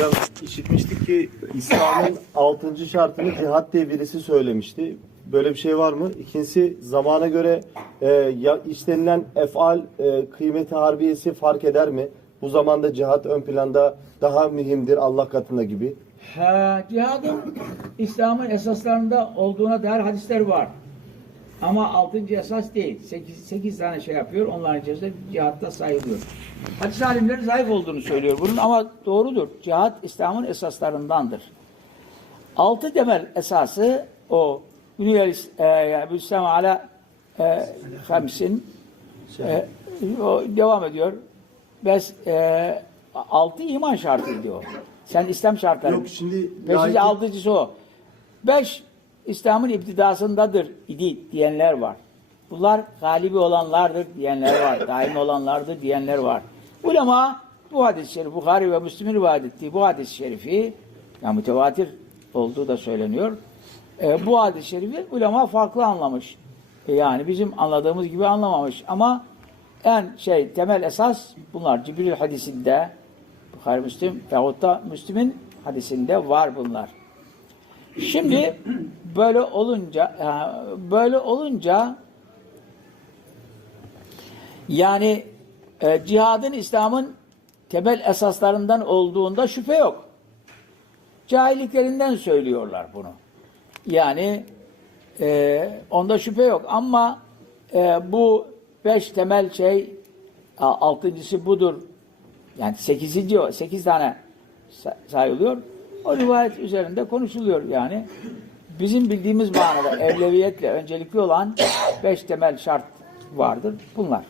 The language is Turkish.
Hocam işitmiştik ki İslam'ın 6. şartını cihat diye birisi söylemişti. Böyle bir şey var mı? İkincisi zamana göre e, ya işlenilen efal e, kıymeti harbiyesi fark eder mi? Bu zamanda cihat ön planda daha mühimdir Allah katında gibi. Ha, cihadın İslam'ın esaslarında olduğuna dair hadisler var. Ama altıncı esas değil. Sekiz, sekiz tane şey yapıyor. Onların içerisinde cihatta sayılıyor. Hadis alimleri zayıf olduğunu söylüyor bunun ama doğrudur. Cihat İslam'ın esaslarındandır. Altı temel esası o Büniyel e, ala e, hamsin e, o devam ediyor. Bes, e, altı iman şartı diyor. Sen İslam şartları. Yok, şimdi Beşinci, altıncısı o. Beş, İslam'ın iptidasındadır idi diyenler var. Bunlar galibi olanlardır diyenler var. Daim olanlardır diyenler var. Ulema bu hadis-i şerif, Bukhari ve Müslim'in rivayet ettiği bu hadis-i şerifi, yani mütevatir olduğu da söyleniyor. E, bu hadis-i şerifi ulema farklı anlamış. E, yani bizim anladığımız gibi anlamamış. Ama en şey temel esas bunlar. Cibril hadisinde Bukhari Müslim veyahut da Müslim'in hadisinde var bunlar. Şimdi böyle olunca e, böyle olunca yani e, cihadın İslam'ın temel esaslarından olduğunda şüphe yok. Cahilliklerinden söylüyorlar bunu. Yani e, onda şüphe yok ama e, bu beş temel şey altıncısı budur. Yani sekizinci. Sekiz tane sa- sayılıyor. O rivayet üzerinde konuşuluyor yani. Bizim bildiğimiz manada evleviyetle öncelikli olan beş temel şart vardır. Bunlar.